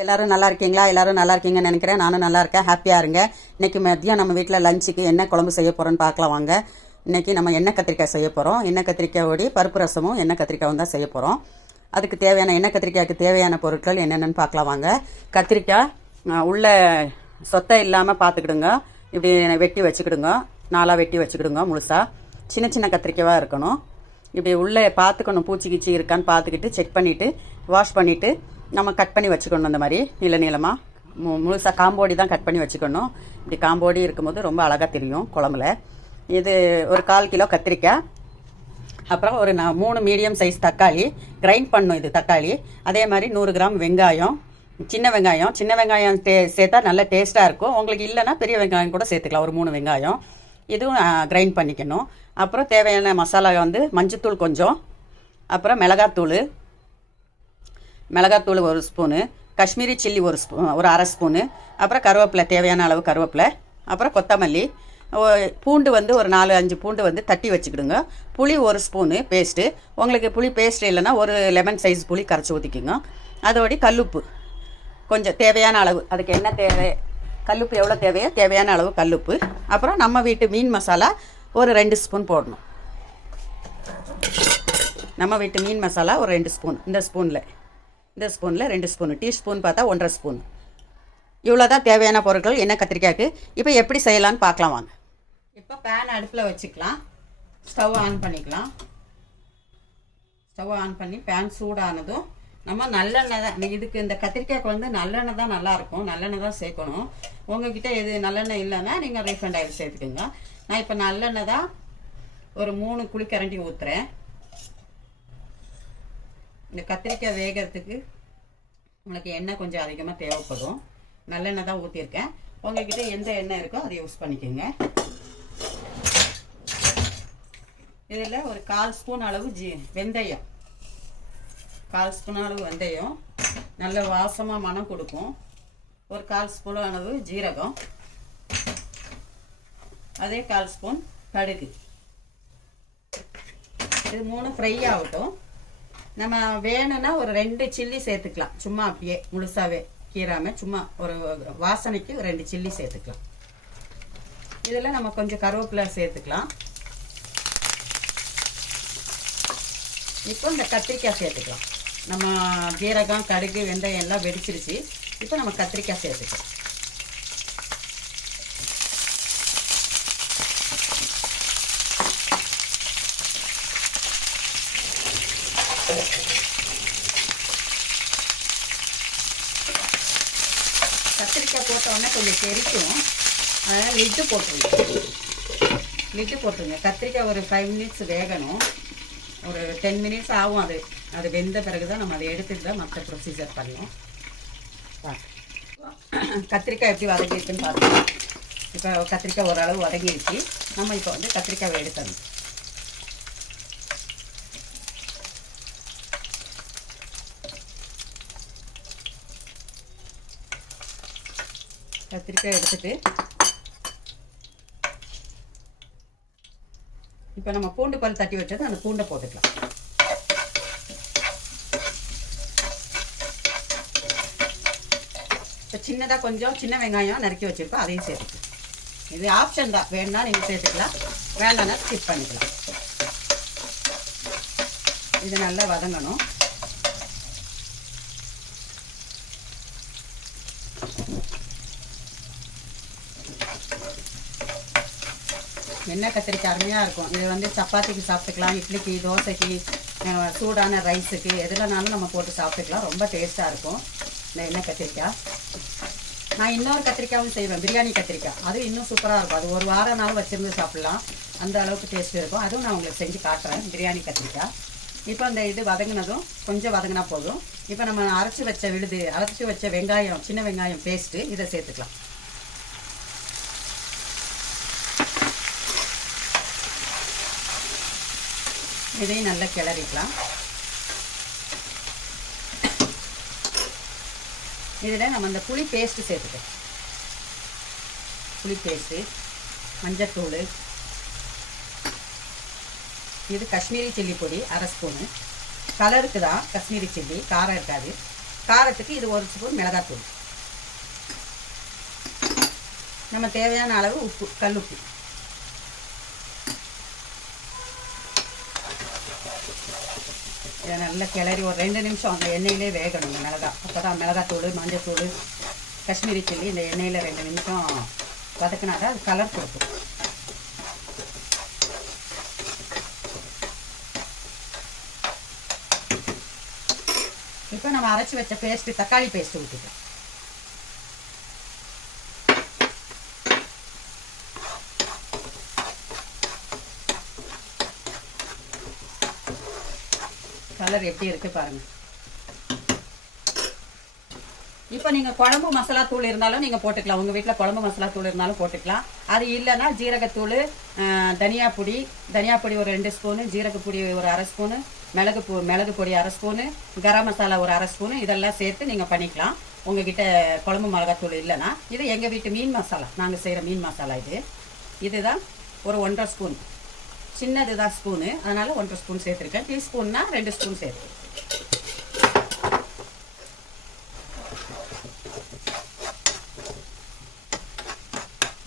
எல்லோரும் நல்லா இருக்கீங்களா? எல்லோரும் நல்லா இருக்கீங்கன்னு நினைக்கிறேன். நானும் நல்லா இருக்கேன். ஹாப்பியாக இருங்க. இன்றைக்கி மதியம் நம்ம வீட்டில் லஞ்சுக்கு என்ன குழம்பு செய்ய போகிறோன்னு பார்க்கலாம் வாங்க. இன்றைக்கி நம்ம எண்ணெய் கத்திரிக்காய் செய்ய போகிறோம். எண்ணெய் கத்திரிக்காயோடி பருப்பு ரசமும் எண்ணெய் கத்திரிக்காயும் தான் செய்ய போகிறோம். அதுக்கு தேவையான எண்ணெய் கத்திரிக்காய்க்கு தேவையான பொருட்கள் என்னென்னு பார்க்கலாம் வாங்க. கத்திரிக்காய் உள்ள சொத்தை இல்லாமல் பார்த்துக்கிடுங்க. இப்படி வெட்டி வச்சுக்கிடுங்க. நாளாக வெட்டி வச்சுக்கிடுங்க. முழுசாக சின்ன சின்ன கத்திரிக்காயாக இருக்கணும். இப்படி உள்ளே பார்த்துக்கணும், பூச்சி கீச்சி இருக்கான்னு பார்த்துக்கிட்டு செக் பண்ணிவிட்டு வாஷ் பண்ணிவிட்டு நம்ம கட் பண்ணி வச்சுக்கணும். அந்த மாதிரி நீளமாக முழுசாக காம்போடி தான் கட் பண்ணி வச்சுக்கணும். இப்படி காம்போடி இருக்கும்போது ரொம்ப அழகாக தெரியும் குழம்புல. இது ஒரு 1/4 கிலோ கத்திரிக்காய், அப்புறம் ஒரு 3 மீடியம் சைஸ் தக்காளி கிரைண்ட் பண்ணும். இது தக்காளி. அதே மாதிரி 100 கிராம் வெங்காயம், சின்ன வெங்காயம் சேர்த்தா நல்ல டேஸ்ட்டாக இருக்கும். உங்களுக்கு இல்லைன்னா பெரிய வெங்காயம் கூட சேர்த்துக்கலாம். ஒரு 3 வெங்காயம் இதுவும் கிரைண்ட் பண்ணிக்கணும். அப்புறம் தேவையான மசாலா வந்து மஞ்சத்தூள் கொஞ்சம், அப்புறம் மிளகாத்தூள் 1 ஸ்பூனு, காஷ்மீரி சில்லி ஒரு 1/2 ஸ்பூனு, அப்புறம் கருவேப்பிலை தேவையான அளவு கருவேப்பிலை, அப்புறம் கொத்தமல்லி, பூண்டு வந்து ஒரு 4-5 பூண்டு வந்து தட்டி வச்சுக்கிடுங்க. புளி 1 ஸ்பூனு பேஸ்ட்டு. உங்களுக்கு புளி பேஸ்ட் இல்லைன்னா ஒரு லெமன் சைஸ் புளி கரைச்சி ஊற்றிக்குங்க. அதோடி கல்லுப்பு கொஞ்சம் தேவையான அளவு. அதுக்கு என்ன தேவை, கல்லுப்பு எவ்வளோ தேவையோ தேவையான அளவு கல்லுப்பு. அப்புறம் நம்ம வீட்டு மீன் மசாலா ஒரு 2 ஸ்பூன் போடணும். நம்ம வீட்டு மீன் மசாலா ஒரு 2 ஸ்பூன். இந்த ஸ்பூனில் 2 ஸ்பூன், டீஸ்பூன் பார்த்தா 1.5 ஸ்பூன். இவ்வளோ தான் தேவையான பொருட்கள் எண்ணெய் கத்திரிக்காய்க்கு. இப்போ எப்படி செய்யலான்னு பார்க்கலாம் வாங்க. இப்போ பேன் அடுப்பில் வச்சுக்கலாம். ஸ்டவ் ஆன் பண்ணிக்கலாம். ஸ்டவ் ஆன் பண்ணி பேன் சூடானதும் நம்ம நல்லெண்ணெய் தான் இதுக்கு, இந்த கத்திரிக்காய்க்கு வந்து நல்லெண்ணெய் தான் நல்லாயிருக்கும். நல்லெண்ணெய் தான் சேர்க்கணும். உங்ககிட்ட எது நல்லெண்ணெய் இல்லைன்னா நீங்கள் ரீஃபைண்ட் ஆயில் சேர்த்துக்கோங்க. நான் இப்போ நல்லெண்ணெய் தான் ஒரு 3 குழிக்கரண்டி ஊற்றுறேன். இந்த கத்திரிக்காய் வேகிறதுக்கு உங்களுக்கு எண்ணெய் கொஞ்சம் அதிகமாக தேவைப்படும். நல்லெண்ணெய் தான் ஊற்றிருக்கேன். உங்கள்கிட்ட எந்த எண்ணெய் இருக்கோ அதை யூஸ் பண்ணிக்கோங்க. இதில் ஒரு 1/4 ஸ்பூன் அளவு வெந்தயம், 1/4 ஸ்பூன் அளவு வெந்தயம் நல்ல வாசமாக மனம் கொடுக்கும். ஒரு 1/4 ஸ்பூன் அளவு ஜீரகம், அதே 1/4 ஸ்பூன் கடுகு. இது 3 ஃப்ரை ஆகட்டும். நம்ம வேணும்னா ஒரு 2 சில்லி சேர்த்துக்கலாம். சும்மா அப்படியே முழுசாவே கீராமல் சும்மா ஒரு வாசனைக்கு 2 சில்லி சேர்த்துக்கலாம். இதில் நம்ம கொஞ்சம் கருவேப்பிலை சேர்த்துக்கலாம். இப்போ இந்த கத்திரிக்காய் சேர்த்துக்கலாம். நம்ம ஜீரகம் கடுகு வெந்தயம் எல்லாம் வெடிச்சிருச்சு. இப்போ நம்ம கத்திரிக்காய் சேர்த்துக்கலாம். கத்திரிக்காய் போட்டோடனே கொஞ்சம் தெரிக்கும். அதனால் லிட்டு போட்டுருங்க. கத்திரிக்காய் ஒரு 5 மினிட்ஸ் வேகணும். ஒரு 10 மினிட்ஸ் ஆகும். அது வெந்த பிறகு தான் நம்ம அதை எடுத்துட்டு தான் மற்ற ப்ரொசீஜர் பண்ணலாம். கத்திரிக்காய் எப்படி வதங்கிருக்குன்னு பார்த்துக்கலாம். இப்போ கத்திரிக்காய் ஓரளவு வதங்கிடுச்சு. நம்ம இப்போ வந்து கத்திரிக்காயை எடுத்துடணும். கத்திரிக்காய் எடுத்துட்டு இப்போ நம்ம பூண்டு பல் தட்டி வச்சது அந்த பூண்டை போட்டுக்கலாம். இப்போ சின்னதாக கொஞ்சம் சின்ன வெங்காயம் நறுக்கி வச்சுருக்கோம், அதையும் சேர்த்துக்கலாம். இது ஆப்ஷன் தான். வேணும்னா நீங்கள் சேர்த்துக்கலாம், வேண்டாம்னா ஸ்கிப் பண்ணிக்கலாம். இது நல்லா வதங்கணும். எண்ணெய் கத்திரிக்காய் அருமையாக இருக்கும். இது வந்து சப்பாத்திக்கு சாப்பிட்டுக்கலாம், இட்லிக்கு, தோசைக்கு, சூடான ரைஸுக்கு எதுலனாலும் நம்ம போட்டு சாப்பிட்டுக்கலாம். ரொம்ப டேஸ்ட்டாக இருக்கும் இந்த எண்ணெய் கத்திரிக்காய். நான் இன்னொரு கத்திரிக்காயும் செய்வேன், பிரியாணி கத்திரிக்காய். அது இன்னும் சூப்பராக இருக்கும். அது ஒரு வாரம் நாள் வச்சுருந்து சாப்பிட்லாம். அந்த அளவுக்கு டேஸ்ட் இருக்கும். அதுவும் நான் உங்களுக்கு செஞ்சு காட்டுறேன், பிரியாணி கத்திரிக்காய். இப்போ இந்த இது வதங்கினதும் கொஞ்சம் வதங்கினா போதும். இப்போ நம்ம அரைச்சி வச்ச வெங்காயம், சின்ன வெங்காயம் பேஸ்ட்டு இதை சேர்த்துக்கலாம். இதையும் நல்லா கிளறிக்கலாம். இதில் நம்ம இந்த புளி பேஸ்ட்டு சேர்த்துக்கலாம். புளி பேஸ்ட்டு, மஞ்சத்தூள், இது காஷ்மீரி சில்லி பொடி 1/2 ஸ்பூனு. கலருக்கு தான் காஷ்மீரி சில்லி, காரம் இருக்காது. காரத்துக்கு இது 1 ஸ்பூன் மிளகாத்தூள், நம்ம தேவையான அளவு உப்பு, கல்லுப்பு. இதை நல்லா கிளறி ஒரு 2 நிமிஷம் அந்த எண்ணெயிலே வேகணும் இந்த மிளகா. அப்போ தான் மிளகாத்தூள், மஞ்சத்தூள், காஷ்மீரி சில்லி இந்த எண்ணெயில் 2 நிமிஷம் வதக்கினாதான் அது கலர் கொடுக்கும். இப்போ நம்ம அரைச்சி வச்ச பேஸ்ட்டு, தக்காளி பேஸ்ட்டு ஊற்றிக்கலாம். கலர் எப்படி இருக்கு பாருங்க. இப்போ நீங்கள் குழம்பு மசாலா தூள் இருந்தாலும் நீங்கள் போட்டுக்கலாம். உங்கள் வீட்டில் குழம்பு மசாலா தூள் இருந்தாலும் போட்டுக்கலாம். அது இல்லைன்னா ஜீரகத்தூள், தனியா பொடி ஒரு 2 ஸ்பூனு, ஜீரகப்பொடி ஒரு 1/2 ஸ்பூனு, மிளகு பொடி 1/2 ஸ்பூனு, கரம் மசாலா ஒரு 1/2 ஸ்பூனு, இதெல்லாம் சேர்த்து நீங்கள் பண்ணிக்கலாம். உங்ககிட்ட குழம்பு மிளகாத்தூள் இல்லைன்னா இது எங்கள் வீட்டு மீன் மசாலா, நாங்கள் செய்கிற மீன் மசாலா இதுதான் ஒரு 1.5 ஸ்பூன். சின்னது தான் ஸ்பூனு, அதனால் 1.5 ஸ்பூன் சேர்த்துருக்கேன். டீஸ்பூன்னா 2 ஸ்பூன் சேர்த்து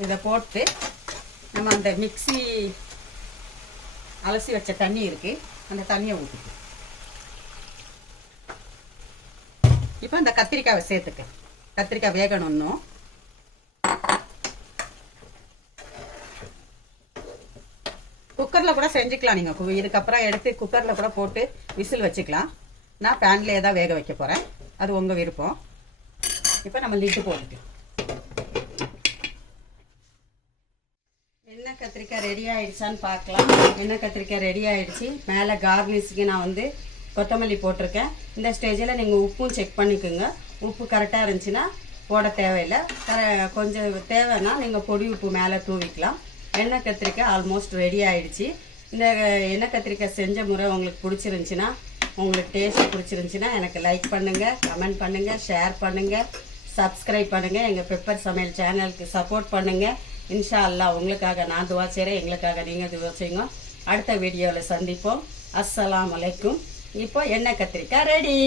இதை போட்டு நம்ம அந்த மிக்ஸி அலசி வச்ச தண்ணி இருக்குது, அந்த தண்ணியை ஊற்றிக்கலாம். இப்போ இந்த கத்திரிக்காயை சேர்த்துக்க. கத்திரிக்காய் வேகணும் இன்னும். குக்கரில் கூட செஞ்சுக்கலாம். நீங்கள் இதுக்கப்புறம் எடுத்து குக்கரில் கூட போட்டு விசில் வச்சுக்கலாம். நான் பேன்லேயே தான் வேக வைக்க போகிறேன், அது உங்கள் விருப்பம். இப்போ நம்ம லிட்டு போட்டுக்கலாம். எண்ணெய் கத்திரிக்காய் ரெடி ஆகிடுச்சான்னு பார்க்கலாம். எண்ணெய் கத்திரிக்காய் ரெடி ஆகிடுச்சு. மேலே கார்னிஷுக்கு நான் வந்து கொத்தமல்லி போட்டிருக்கேன். இந்த ஸ்டேஜில் நீங்கள் உப்பும் செக் பண்ணிக்கோங்க. உப்பு கரெக்டாக இருந்துச்சுன்னா போட தேவையில்லை. கொஞ்சம் தேவைன்னா நீங்கள் பொடி உப்பு மேலே தூவிக்கலாம். எண்ணெய் கத்திரிக்காய் ஆல்மோஸ்ட் ரெடி ஆகிடுச்சு. இந்த எண்ணெய் கத்திரிக்காய் செஞ்ச முறை உங்களுக்கு பிடிச்சிருந்துச்சின்னா, உங்களுக்கு டேஸ்ட் பிடிச்சிருந்துச்சின்னா எனக்கு லைக் பண்ணுங்கள், கமெண்ட் பண்ணுங்கள், ஷேர் பண்ணுங்கள், சப்ஸ்கிரைப் பண்ணுங்கள். எங்கள் பெப்பர் சமையல் சேனலுக்கு சப்போர்ட் பண்ணுங்கள். இன்ஷா அல்லாஹ் உங்களுக்காக நான் துவா செய்கிறேன், எங்களுக்காக நீங்கள் துவா செய்யுங்க. அடுத்த வீடியோவில் சந்திப்போம். அஸ்ஸலாமு அலைக்கும். இப்போ எண்ணெய் கத்திரிக்காய் ரெடி.